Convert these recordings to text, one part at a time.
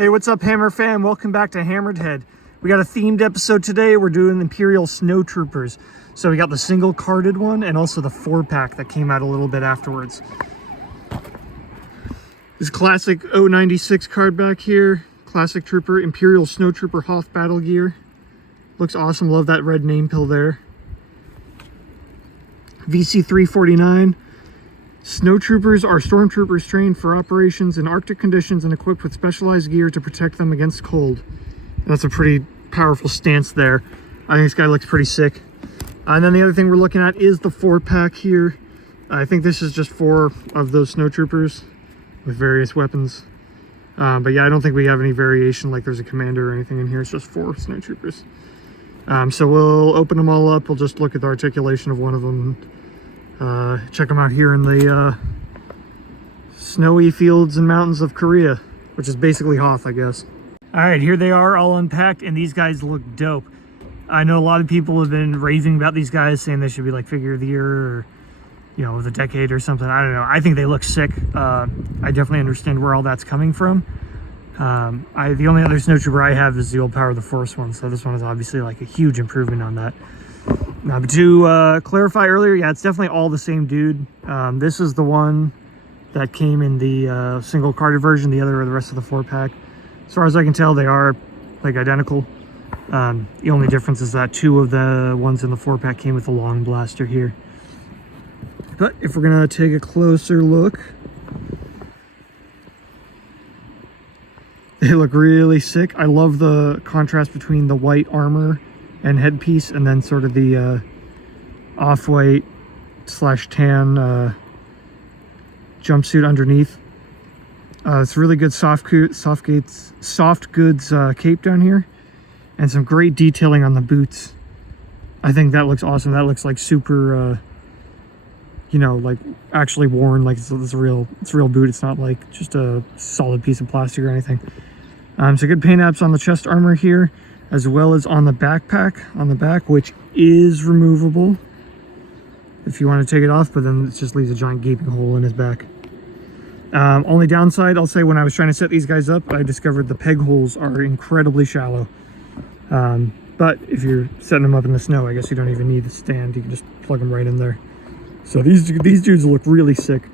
Hey, what's up, Hammer fam? Welcome back to HammeredHead. We got a themed episode today. We're doing Imperial Snowtroopers. So we got the single carded one and also the 4-pack that came out a little bit afterwards. This classic 096 card back here. Classic Trooper, Imperial Snowtrooper Hoth battle gear. Looks awesome. Love that red name pill there. VC349. Snowtroopers are stormtroopers trained for operations in Arctic conditions and equipped with specialized gear to protect them against cold. That's a pretty powerful stance there. I think this guy looks pretty sick. And then the other thing we're looking at is the 4-pack here. I think this is just 4 of those Snowtroopers with various weapons. But yeah, I don't think we have any variation like there's a commander or anything in here. It's just 4 Snowtroopers. So we'll open them all up. We'll just look at the articulation of one of them. Check them out here in the snowy fields and mountains of Korea, which is basically Hoth, I guess. All right, here they are all unpacked, and these guys look dope. I know a lot of people have been raving about these guys, saying they should be like figure of the year or, you know, of the decade or something. I don't know. I think they look sick. I definitely understand where all that's coming from. The only other Snowtrooper I have is the old Power of the Force one, so this one is obviously like a huge improvement on that. But to clarify earlier, yeah, it's definitely all the same dude. This is the one that came in the single carded version. The other are the rest of the 4-pack. As far as I can tell, they are like identical. The only difference is that 2 of the ones in the 4-pack came with a long blaster here. But if we're gonna take a closer look, they look really sick. I love the contrast between the white armor and headpiece and then sort of the off-white / tan jumpsuit underneath. It's really good soft goods cape down here and some great detailing on the boots. I think that looks awesome. That looks like super you know, like actually worn, like it's a real boot. It's not like just a solid piece of plastic or anything. So good paint apps on the chest armor here, as well as on the backpack on the back, which is removable if you want to take it off, but then it just leaves a giant gaping hole in his back. Only downside, I'll say, when I was trying to set these guys up, I discovered the peg holes are incredibly shallow. But if you're setting them up in the snow, I guess you don't even need the stand. You can just plug them right in there. So these dudes look really sick.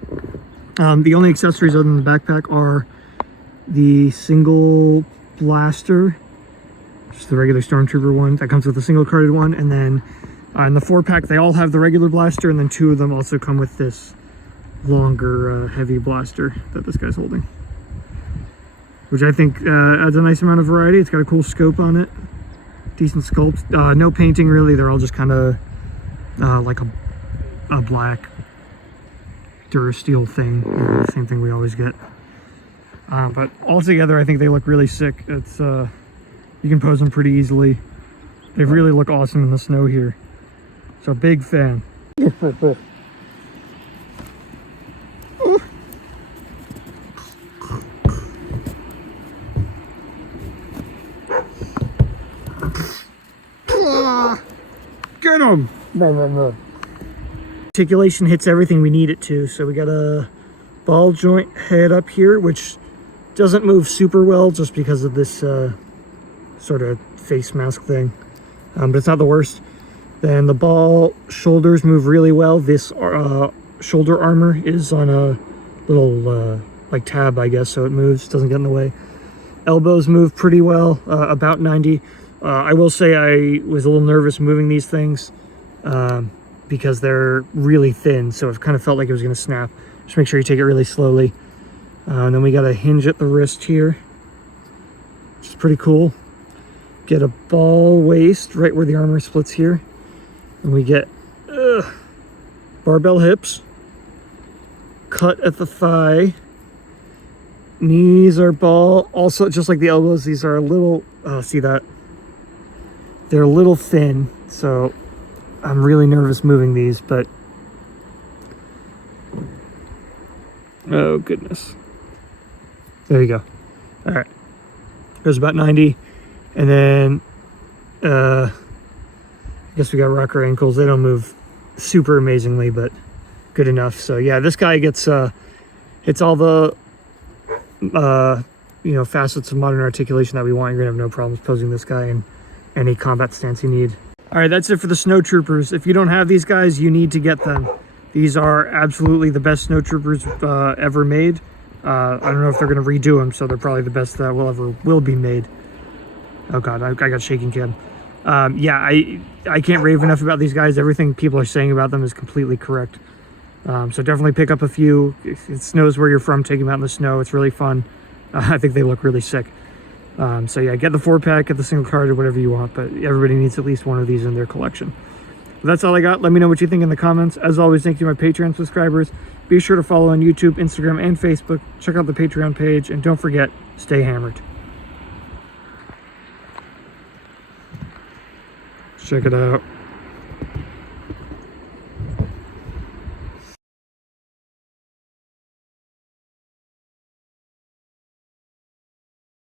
The only accessories other than the backpack are the single blaster, just the regular Stormtrooper one that comes with a single carded one, and then in the 4-pack they all have the regular blaster, and then 2 of them also come with this longer heavy blaster that this guy's holding, which I think adds a nice amount of variety. It's got a cool scope on it, decent sculpt, no painting really. They're all just kind of like a black Durasteel thing, same thing we always get. But altogether, I think they look really sick. It's you can pose them pretty easily. They really look awesome in the snow here. So big fan. Get him! Articulation hits everything we need it to. So we got a ball joint head up here, which doesn't move super well just because of this sort of face mask thing, but it's not the worst. Then the ball shoulders move really well. This shoulder armor is on a little like tab, I guess, so it moves, doesn't get in the way. Elbows move pretty well, about 90. I will say I was a little nervous moving these things because they're really thin, so it kind of felt like it was going to snap. Just make sure you take it really slowly. And then we got a hinge at the wrist here, which is pretty cool. Get a ball waist right where the armor splits here. And we get barbell hips, cut at the thigh. Knees are ball. Also, just like the elbows, these are a little, see that? They're a little thin, so I'm really nervous moving these, but oh goodness. There you go. All right. Goes about 90. And then, I guess we got rocker ankles. They don't move super amazingly, but good enough. So yeah, this guy gets, hits all the, you know, facets of modern articulation that we want, you're gonna have no problems posing this guy in any combat stance you need. All right, that's it for the Snowtroopers. If you don't have these guys, you need to get them. These are absolutely the best Snowtroopers ever made. I don't know if they're gonna redo them, so they're probably the best that will be made. Oh God, I got shaking cam. Yeah, I can't rave enough about these guys. Everything people are saying about them is completely correct. So definitely pick up a few. If it snows where you're from, take them out in the snow. It's really fun. I think they look really sick. So yeah, get the 4-pack, get the single card, or whatever you want, but everybody needs at least one of these in their collection. But that's all I got. Let me know what you think in the comments. As always, thank you to my Patreon subscribers. Be sure to follow on YouTube, Instagram, and Facebook. Check out the Patreon page, and don't forget, stay hammered. Check it out.